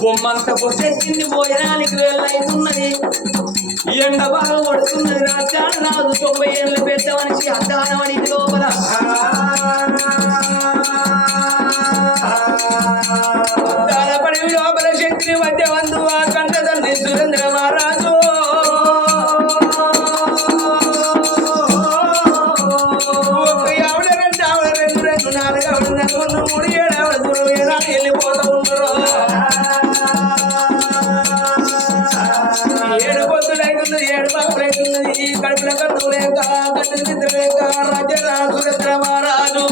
బొమ్మంత పొట్టెక్కింది భోజనానికి వెళ్ళైతున్నది ఎండ బాగా పడుతున్నది రాజాడు రాజు 90 ఏళ్ళ పెద్ద మనిషి అద్దానమనికి లోపల అద్దానపడి లోపల శక్తి మధ్య వందు ఆ కంట తండ్రి సురేంద్ర మహారాజు ఆవిడ 2 ఆవిడ 2 4 ఆవిడ 3 7 ఆవిడ వెళ్ళిపోతూ ఉన్నారు 7 పొద్దులైతున్నది 7 బాగులైతున్నది కడుపుల కన్ను లేక కన్ను నిద్ర లేక రాజరా సురేంద్ర మహారాజు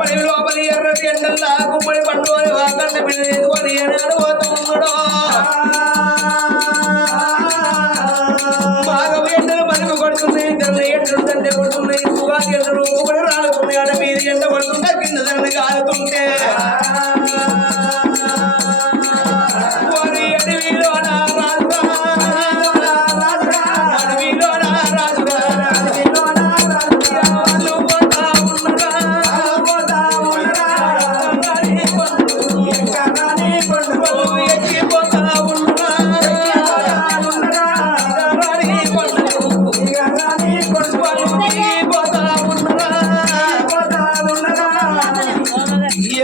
పడి లోపలి ఎర్రటి ఎండల్లా గుమ్మడి పండు అని వాకంట బిడ్డ తీసుకొని ఏనాడు పోతూ ఉన్నాడు బాగా ఎండలు మనకు కొడుతున్నాయి తండ్రి ఎండలు తండ్రి కొడుతున్నాయి ఉగాది ఎండలు గుమ్మడి రాలుతున్నాయి ఆడ మీది ఎండ పడుతుంటే కింద తండ్రి కాలుతుంటే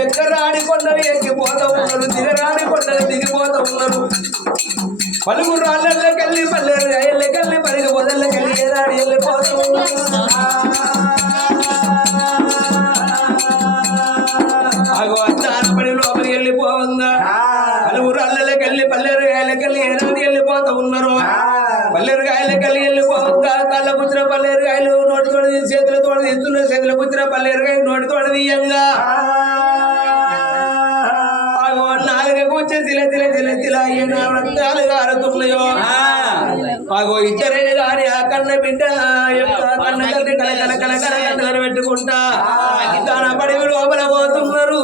ఎక్కరాని కొండలు ఎక్కిపోతా ఉన్నారు దిగరాని కొండలు దిగిపోతా ఉన్నారు పలుగురు రాళ్ళకెళ్ళి పల్లెరు ఎల్లకెళ్ళి పలికి పొదల్లకెళ్ళి ఏనాడు వెళ్ళిపోతూ అగో అద్దానపడి లోపలికి వెళ్ళిపోవంగా పలుగురు అల్లకెళ్ళి పల్లెరు గాయలకెళ్ళి ఏనాడు వెళ్ళిపోతూ ఉన్నారు పల్లెరు గాయలకెళ్ళి వెళ్ళిపోవంగా కళ్ళ పుచ్చిన పల్లెరు గాయలు నోటి తోడి చేతుల తోడు తీస్తున్నారు చేతుల పుచ్చిన పల్లెరు గాయ నోటి తోడు తీయంగా కారుతున్నాయో మాకు ఇద్దరే గాని ఆ కన్న బిడ్డ కన్న కల కల కల కల కల పెట్టుకుంటా తన పడివి లోపల పోతున్నారు